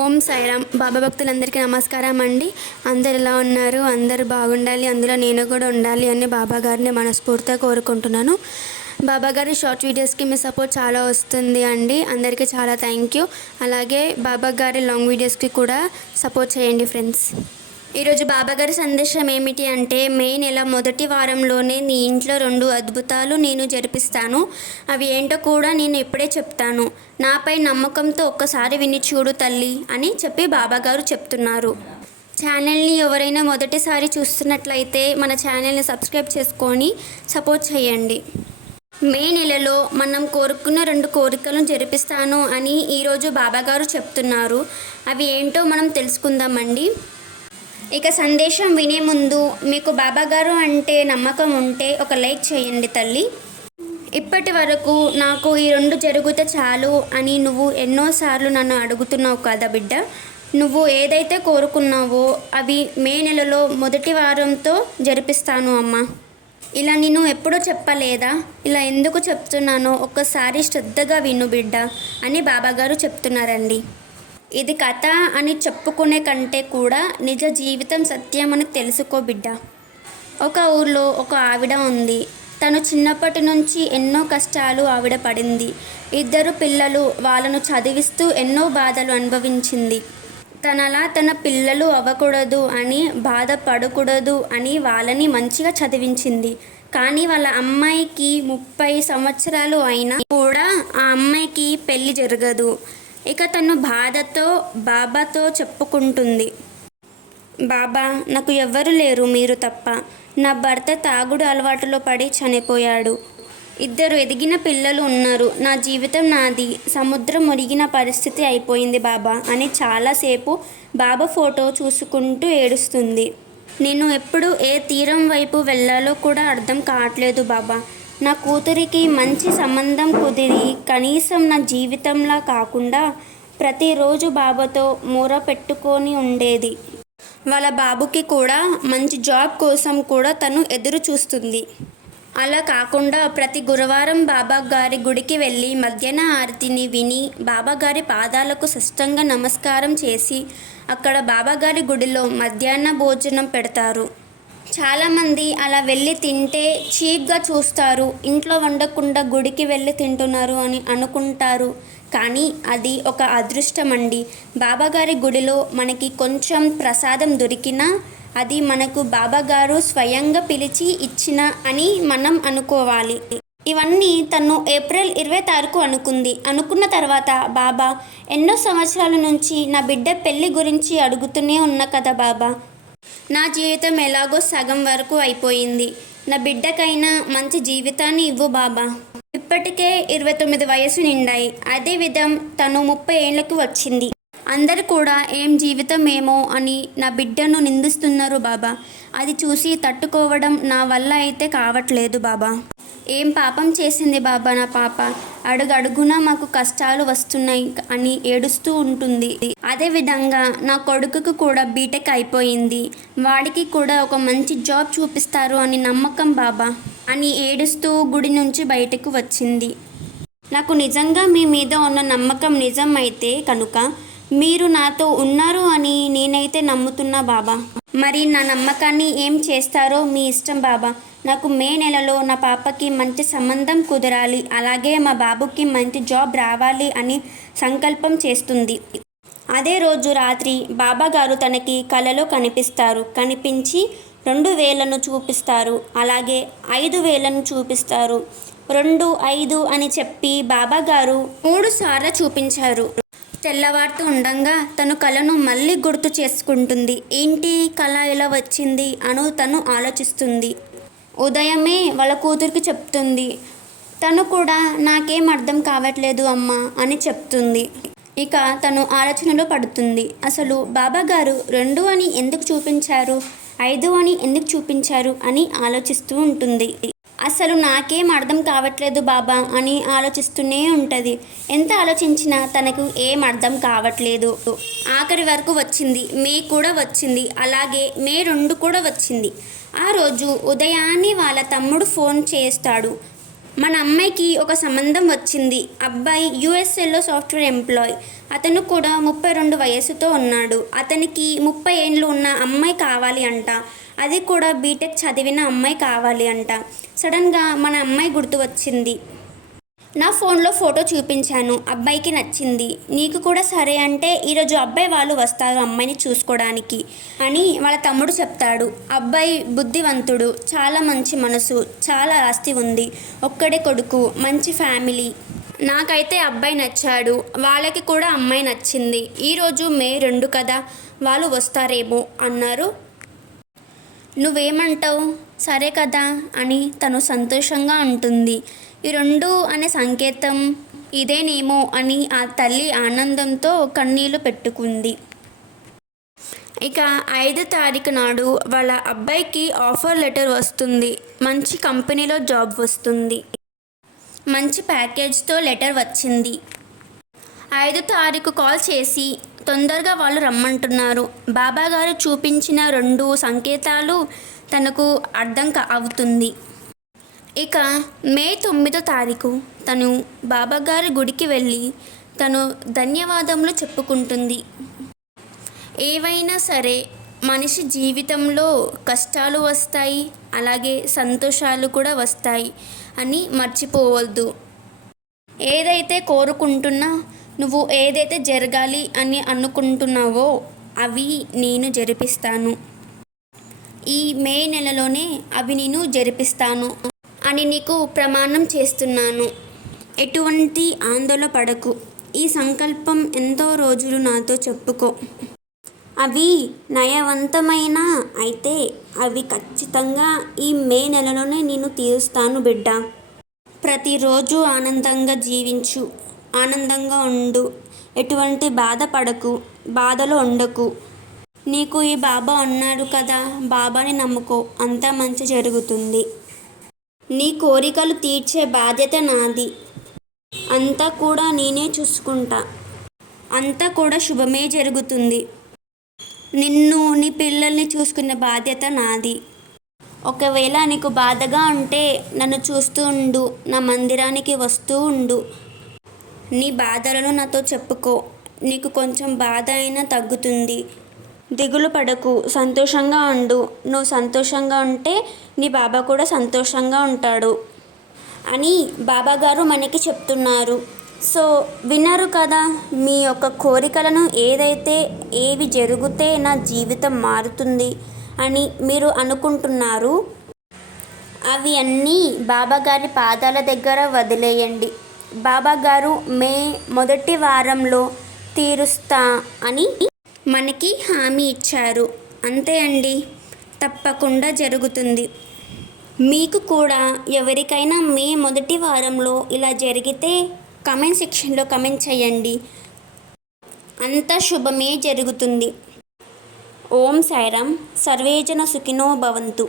ఓం సాయిరామ్. బాబా భక్తులందరికీ నమస్కారం అండి. అందరు ఎలా ఉన్నారు? అందరు బాగుండాలి. అందులో నేను కూడా ఉండాలి అని బాబా గారిని మనస్ఫూర్తిగా కోరుకుంటున్నాను. బాబా గారి షార్ట్ వీడియోస్కి మీ సపోర్ట్ చాలా వస్తుంది అండి. అందరికీ చాలా థ్యాంక్ యూ. అలాగే బాబా గారి లాంగ్ వీడియోస్కి కూడా సపోర్ట్ చేయండి ఫ్రెండ్స్. ఈరోజు బాబాగారి సందేశం ఏమిటి అంటే మే నెల మొదటి వారంలోనే నీ ఇంట్లో రెండు అద్భుతాలు నేను జరిపిస్తాను. అవి ఏంటో కూడా నేను ఇప్పుడే చెప్తాను. నాపై నమ్మకంతో ఒక్కసారి విని చూడు తల్లి అని చెప్పి బాబాగారు చెప్తున్నారు. ఛానల్ని ఎవరైనా మొదటిసారి చూస్తున్నట్లయితే మన ఛానల్ని సబ్స్క్రైబ్ చేసుకొని సపోర్ట్ చేయండి. మే నెలలో మనం కోరుకున్న రెండు కోరికలను జరిపిస్తాను అని ఈరోజు బాబాగారు చెప్తున్నారు. అవి ఏంటో మనం తెలుసుకుందామండి. ఇక సందేశం వినే ముందు మీకు బాబాగారు అంటే నమ్మకం ఉంటే ఒక లైక్ చేయండి తల్లి. ఇప్పటి వరకు నాకు ఈ రెండు జరిగితే చాలు అని నువ్వు ఎన్నోసార్లు నన్ను అడుగుతున్నావు కదా బిడ్డ. నువ్వు ఏదైతే కోరుకున్నావో అవి మే నెలలో మొదటి వారంతో జరిపిస్తాను అమ్మా. ఇలా నేను ఎప్పుడూ చెప్పలేదా? ఇలా ఎందుకు చెప్తున్నానో ఒక్కసారి శ్రద్ధగా విను బిడ్డ అని బాబాగారు చెప్తున్నారండి. ఇది కథ అని చెప్పుకునే కంటే కూడా నిజ జీవితం సత్యం అని తెలుసుకో బిడ్డ. ఒక ఊర్లో ఒక ఆవిడ ఉంది. తను చిన్నప్పటి నుంచి ఎన్నో కష్టాలు ఆవిడ పడింది. ఇద్దరు పిల్లలు వాళ్ళను చదివిస్తూ ఎన్నో బాధలు అనుభవించింది. తనలా తన పిల్లలు అవ్వకూడదు అని బాధపడకూడదు అని వాళ్ళని మంచిగా చదివించింది. కానీ వాళ్ళ అమ్మాయికి ముప్పై సంవత్సరాలు అయినా కూడా ఆ అమ్మాయికి పెళ్ళి జరగదు. ఇక తను బాధతో బాబాతో చెప్పుకుంటుంది. బాబా నాకు ఎవ్వరు లేరు మీరు తప్ప. నా భర్త తాగుడు అలవాటులో పడి చనిపోయాడు. ఇద్దరు ఎదిగిన పిల్లలు ఉన్నారు. నా జీవితం నాది. సముద్రం మురిగిన పరిస్థితి అయిపోయింది బాబా అని చాలాసేపు బాబా ఫోటో చూసుకుంటూ ఏడుస్తుంది. నేను ఎప్పుడు ఏ తీరం వైపు వెళ్ళాలో కూడా అర్థం కావట్లేదు బాబా. నా కూతురికి మంచి సంబంధం కుదిరి కనీసం నా జీవితంలా కాకుండా ప్రతిరోజు బాబాతో మూర పెట్టుకొని ఉండేది. వాళ్ళ బాబుకి కూడా మంచి జాబ్ కోసం కూడా తను ఎదురు చూస్తుంది. అలా కాకుండా ప్రతి గురువారం బాబా గారి గుడికి వెళ్ళి మధ్యాహ్న ఆరతిని విని బాబా గారి పాదాలకు స్పష్టంగా నమస్కారం చేసి అక్కడ బాబా గారి గుడిలో మధ్యాహ్న భోజనం పెడతారు. చాలామంది అలా వెళ్ళి తింటే చీప్గా చూస్తారు. ఇంట్లో వండకుండా గుడికి వెళ్ళి తింటున్నారు అని అనుకుంటారు. కానీ అది ఒక అదృష్టం అండి బాబాగారి గుడిలో మనకి కొంచెం ప్రసాదం దొరికినా అది మనకు బాబాగారు స్వయంగా పిలిచి ఇచ్చిన అని మనం అనుకోవాలి. ఇవన్నీ తను ఏప్రిల్ ఇరవై తారీఖు అనుకుంది. అనుకున్న తర్వాత బాబా ఎన్నో సంవత్సరాల నుంచి నా బిడ్డ పెళ్ళి గురించి అడుగుతూనే ఉన్నా కదా బాబా. నా జీవితం ఎలాగో సగం వరకు అయిపోయింది. నా బిడ్డకైనా మంచి జీవితాన్ని ఇవ్వు బాబా. ఇప్పటికే ఇరవై తొమ్మిది వయసు నిండాయి. అదే విధం తను ముప్పై ఏళ్ళకు వచ్చింది. అందరు కూడా ఏం జీవితం ఏమో అని నా బిడ్డను నిందిస్తున్నారు బాబా. అది చూసి తట్టుకోవడం నా వల్ల అయితే కావట్లేదు బాబా. ఏం పాపం చేసింది బాబా నా పాప? అడుగడుగున మాకు కష్టాలు వస్తున్నాయి అని ఏడుస్తూ ఉంటుంది. అదేవిధంగా నా కొడుకుకు కూడా బీటెక్ అయిపోయింది. వాడికి కూడా ఒక మంచి జాబ్ చూపిస్తారు అని నమ్మకం బాబా అని ఏడుస్తూ గుడి నుంచి బయటకు వచ్చింది. నాకు నిజంగా మీ మీద ఉన్న నమ్మకం నిజం అయితే కనుక మీరు నాతో ఉన్నారు అని నేనైతే నమ్ముతున్నా బాబా. మరి నా నమ్మకాన్ని ఏం చేస్తారో మీ ఇష్టం బాబా. నాకు మే నెలలో నా పాపకి మంచి సంబంధం కుదరాలి అలాగే మా బాబుకి మంచి జాబ్ రావాలి అని సంకల్పం చేస్తుంది. అదే రోజు రాత్రి బాబాగారు తనకి కలలో కనిపిస్తారు. కనిపించి రెండు వేలను చూపిస్తారు. అలాగే ఐదు వేలను చూపిస్తారు. రెండు ఐదు అని చెప్పి బాబాగారు మూడు సార్లు చూపించారు. తెల్లవారుతూ ఉండంగా తను కళను మళ్ళీ గుర్తు చేసుకుంటుంది. ఏంటి కళ ఎలా వచ్చింది అను తను ఆలోచిస్తుంది. ఉదయమే వాళ్ళ కూతురికి చెప్తుంది తను కూడా నాకేం అర్థం కావట్లేదు అమ్మా అని చెప్తుంది. ఇక తను ఆలోచనలో పడుతుంది అసలు బాబా గారు రెండు అని ఎందుకు చూపించారు? ఐదు అని ఎందుకు చూపించారు? అని ఆలోచిస్తూ ఉంటుంది. అసలు నాకేం అర్థం కావట్లేదు బాబా అని ఆలోచిస్తూనే ఉంటుంది. ఎంత ఆలోచించినా తనకు ఏం అర్థం కావట్లేదు. ఆఖరి వరకు వచ్చింది మే కూడా వచ్చింది అలాగే మే రెండు కూడా వచ్చింది. ఆ రోజు ఉదయాన్నే వాళ్ళ తమ్ముడు ఫోన్ చేస్తాడు. మన అమ్మాయికి ఒక సంబంధం వచ్చింది. అబ్బాయి యుఎస్ఏలో సాఫ్ట్వేర్ ఎంప్లాయ్. అతను కూడా ముప్పై రెండు వయసుతో ఉన్నాడు. అతనికి ముప్పై ఏండ్లు ఉన్న అమ్మాయి కావాలి అంట. అది కూడా బీటెక్ చదివిన అమ్మాయి కావాలి అంట. సడన్గా మన అమ్మాయి గుర్తు వచ్చింది. నా ఫోన్లో ఫోటో చూపించాను. అబ్బాయికి నచ్చింది. నీకు కూడా సరే అంటే ఈరోజు అబ్బాయి వాళ్ళు వస్తారు అమ్మాయిని చూసుకోవడానికి అని వాళ్ళ తమ్ముడు చెప్తాడు. అబ్బాయి బుద్ధివంతుడు చాలా మంచి మనసు చాలా ఆస్తి ఉంది. ఒక్కడే కొడుకు మంచి ఫ్యామిలీ. నాకైతే అబ్బాయి నచ్చాడు. వాళ్ళకి కూడా అమ్మాయి నచ్చింది. ఈరోజు మే రెండు కదా వాళ్ళు వస్తారేమో అన్నారు. నువ్వేమంటావు? సరే కదా అని తను సంతోషంగా ఉంటుంది ఈ రెండు అనే సంకేతం ఇదేనేమో అని ఆ తల్లి ఆనందంతో కన్నీళ్ళు పెట్టుకుంది. ఇక ఐదు తారీఖు నాడు వాళ్ళ అబ్బాయికి ఆఫర్ లెటర్ వస్తుంది. మంచి కంపెనీలో జాబ్ వస్తుంది. మంచి ప్యాకేజ్తో లెటర్ వచ్చింది. ఐదు తారీఖు కాల్ చేసి తొందరగా వాళ్ళు రమ్మంటున్నారు. బాబాగారు చూపించిన రెండు సంకేతాలు తనకు అర్థం కా అవుతుంది. ఇక మే తొమ్మిదో తారీఖు తను బాబాగారి గుడికి వెళ్ళి తను ధన్యవాదములు చెప్పుకుంటుంది. ఏవైనా సరే మనిషి జీవితంలో కష్టాలు వస్తాయి అలాగే సంతోషాలు కూడా వస్తాయి అని మర్చిపోవద్దు. ఏదైతే కోరుకుంటున్నా నువ్వు ఏదైతే జరగాలి అని అనుకుంటున్నావో అవి నేను జరిపిస్తాను. ఈ మే నెలలోనే అవి నేను జరిపిస్తాను. అని నీకు ప్రమాణం చేస్తున్నాను. ఎటువంటి ఆందోళన పడకు. ఈ సంకల్పం ఎంతో రోజులు నాతో చెప్పుకో. అవి నయవంతమైన అయితే అవి ఖచ్చితంగా ఈ మే నెలలోనే నేను తీరుస్తాను బిడ్డ. ప్రతిరోజు ఆనందంగా జీవించు. ఆనందంగా ఉండు. ఎటువంటి బాధపడకు బాధలో ఉండకు. నీకు ఈ బాబా ఉన్నాడు కదా. బాబాని నమ్ముకో. అంతా మంచి జరుగుతుంది. నీ కోరికలు తీర్చే బాధ్యత నాది. అంతా కూడా నేనే చూసుకుంటా. అంతా కూడా శుభమే జరుగుతుంది. నిన్ను నీ పిల్లల్ని చూసుకునే బాధ్యత నాది. ఒకవేళ నీకు బాధగా ఉంటే నన్ను చూస్తూ ఉండు నా మందిరానికి వస్తూ ఉండు. నీ బాధలను నాతో చెప్పుకో. నీకు కొంచెం బాధ అయినా తగ్గుతుంది. దిగులు పడకు సంతోషంగా ఉండు. నువ్వు సంతోషంగా ఉంటే నీ బాబా కూడా సంతోషంగా ఉంటాడు అని బాబాగారు మనకి చెప్తున్నారు. సో విన్నారు కదా మీ యొక్క కోరికలను ఏదైతే ఏవి జరిగితే నా జీవితం మారుతుంది అని మీరు అనుకుంటున్నారు అవి అన్నీ బాబాగారి పాదాల దగ్గర వదిలేయండి. బాబాగారు మే మొదటి వారంలో తీరుస్తా అని మనకి హామీ ఇచ్చారు. అంతే అండి. తప్పకుండా జరుగుతుంది. మీకు కూడా ఎవరికైనా మే మొదటి వారంలో ఇలా జరిగితే కమెంట్ సెక్షన్లో కమెంట్ చేయండి. అంతా శుభమే జరుగుతుంది. ఓం సాయిరామ్. సర్వేజన సుఖినో భవంతు.